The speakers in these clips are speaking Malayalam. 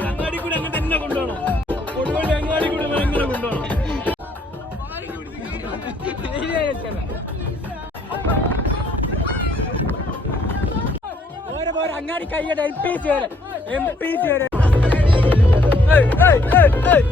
അങ്ങാടി കൂടെ അങ്ങനെ തന്നെ കൊണ്ടുപോകണം കൊടുവള്ളി അങ്ങാടി കൂടെ അങ്ങനെ കൊണ്ടുപോകണം ഓരോ ഓരോ അങ്ങാടി കൈയുടെ എം പി സി വരെ. എം പി സി വരെ. ഏയ്, ഏയ്, ഏയ്. ഏയ്,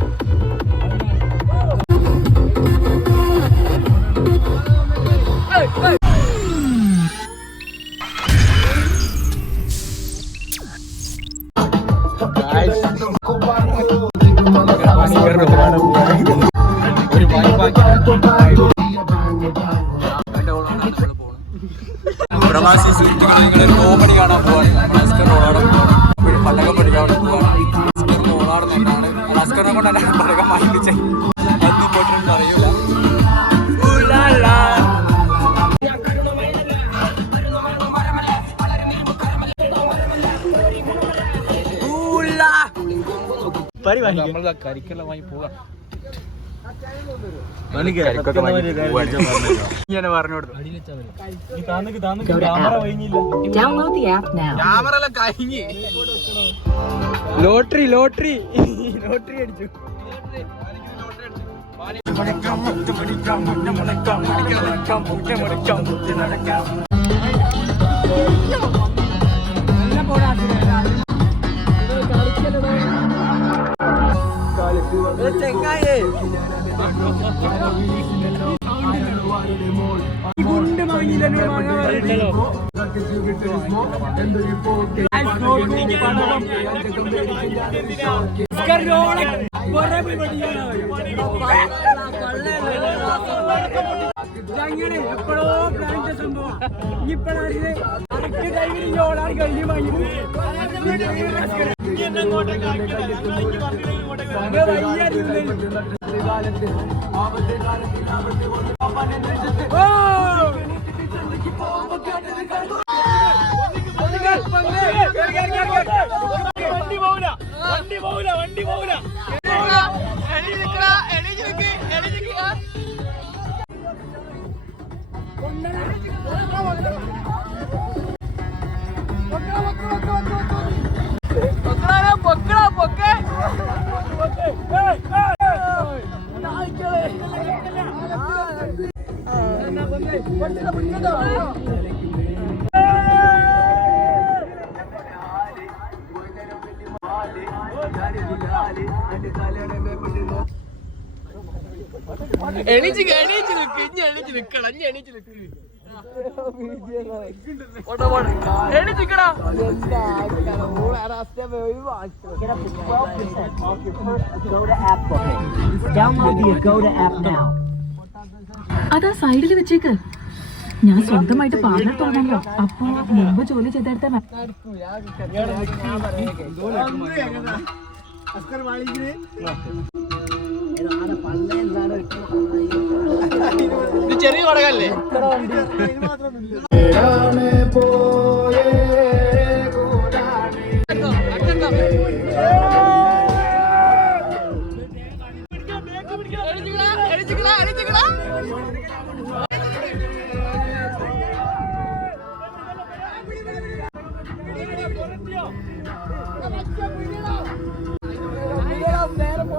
പ്രവാസി സുഹൃത്തുക്കളെ നിങ്ങളൊരു കോമഡി കാണാൻ പോവാണ്. നമ്മൾ അസ്കർ റോളാടം പോവാണ്. പടക്കം പഠിക്കാൻ പോവാണ്. അസ്കർ റോളാടുന്നതാണ് അത് അസ്കറിനെ കൊണ്ട് തന്നെ പടക്കം വാങ്ങിപ്പിച്ചേ അന്ന് പോയിട്ടൊന്നും അറിയില്ല നമ്മൾ കരിക്കെല്ലാം വാങ്ങി പോകാം ഇങ്ങനെ പറഞ്ഞു കൊടുത്തു. Download the app now. Camera കഴിഞ്ഞ്. Lottery lottery. ലോട്ടറി അടിച്ചു. ചെങ്ങായേ. ഞങ്ങൾ എപ്പോഴോ പ്ലാൻ സംഭവം ഇപ്പോഴാണ് കറക്റ്റ് ടൈമിൽ ഈ ഓളാണ് കഴിഞ്ഞ് വാങ്ങിയത് വണ്ടി പോവില്ല വണ്ടി പോവില്ല വണ്ടി പോവില്ല. എണീച്ച് എണീച്ച് നിൽക്ക് ഇനി എണീച്ച് നിക്കണം ഇനി എണീച്ച് നിൽക്ക് എണീച്ചിക്കടാ Download the Agoda app now. അതാ സൈഡിൽ വെച്ചേക്ക്. ഞാൻ സ്വന്തമായിട്ട് പാർലർ തുടങ്ങല്ലോ അപ്പൊ മുമ്പ് ജോലി ചെയ്തെടുത്ത ചെറിയ കടകല്ലേ?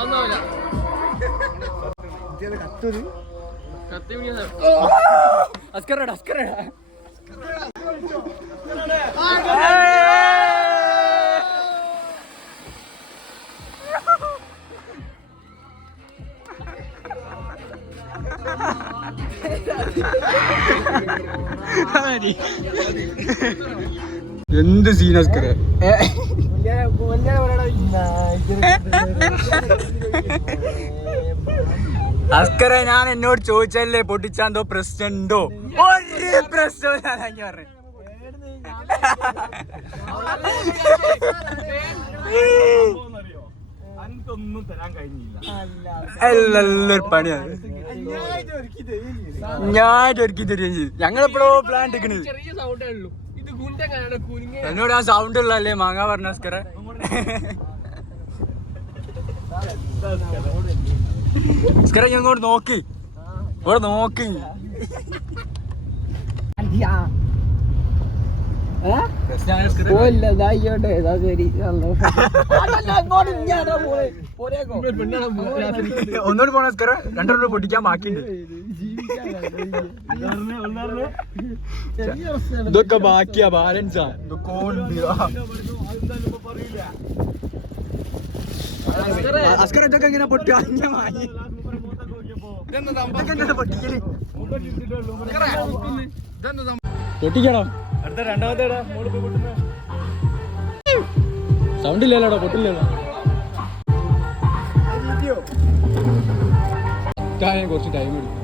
ഒന്നുമില്ല കത്തി അസ്കറടാ അസ്കറടാ. എന്ത് സീനസ്കര അസ്കര ഞാൻ എന്നോട് ചോദിച്ചല്ലേ പൊട്ടിച്ചാന്തോ പ്രശ്നമുണ്ടോ? ഒരു പ്രശ്നവും ഞാൻ അങ്ങനെ പറഞ്ഞു എനിക്കൊന്നും തരാൻ കഴിഞ്ഞില്ല എല്ലാരും പണിയാണ് ഞാൻ ഒരുക്കി തരുകയും ചെയ്യും ഞങ്ങളെപ്പോഴോ പ്ലാൻ എടുക്കണ് എന്നോട് ആ സൗണ്ട് ഉള്ളല്ലേ മാങ്ങ പറഞ്ഞ അസ്കറെ അസ്കറെ ഞാൻ ഇങ്ങോട്ട് നോക്ക്. ഇവിടെ നോക്ക്. ഒന്നോട് പോണ അസ്കറെ രണ്ടോട് പൊട്ടിക്കാൻ ബാക്കിയുണ്ട്. ഇതൊക്കെ ബാക്കിയാ ബാലൻസാ അസ്കർ ഇതൊക്കെ എങ്ങനെ പൊട്ടിയ വാങ്ങി പൊട്ടിക്കണം. സൗണ്ട് ഇല്ലല്ലോടാ പൊട്ടില്ലല്ലോ. കുറച്ച് ടൈം എടുക്കും.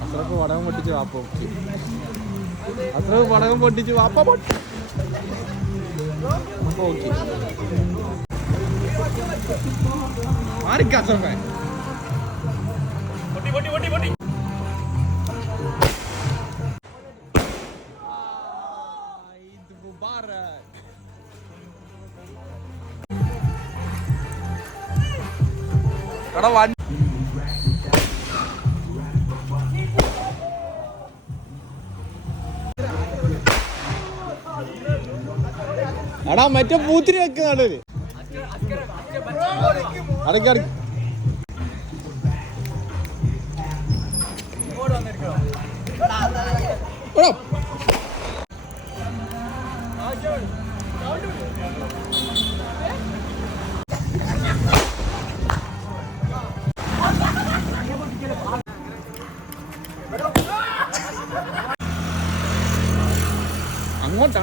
അത്രയ്ക്ക് പടകം പൊട്ടിച്ച് വാപ്പ അത്രയ്ക്ക് പടകം പൊട്ടിച്ച് വാപ്പ പൊട്ടി ഓക്കെ ആർക്കത്രേ പൊട്ടി പൊട്ടി പൊട്ടി പൊട്ടി. എടാ വണ്ടി എടാ മറ്റേ പൂത്തിരി വെക്കുന്നതാണ് അടക്കി അടക്കി. എടാ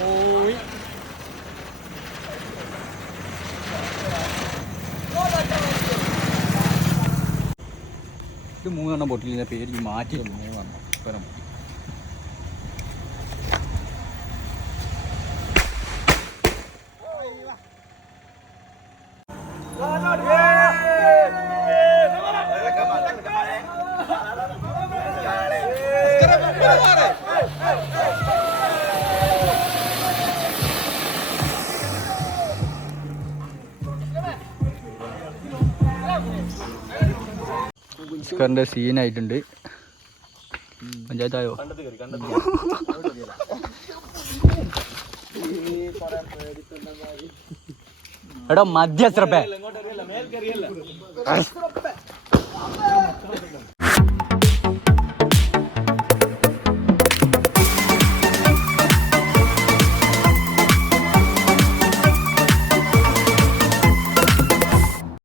ആക്കി ഓയ് ഇത് മൂന്നെണ്ണം പൊട്ടില്ല പേര് മാറ്റി മൂന്നെണ്ണം. സ്കറിന്റെ സീനായിട്ടുണ്ട് പഞ്ചായത്തായോ? എടാ മധ്യസ്രപ്പേ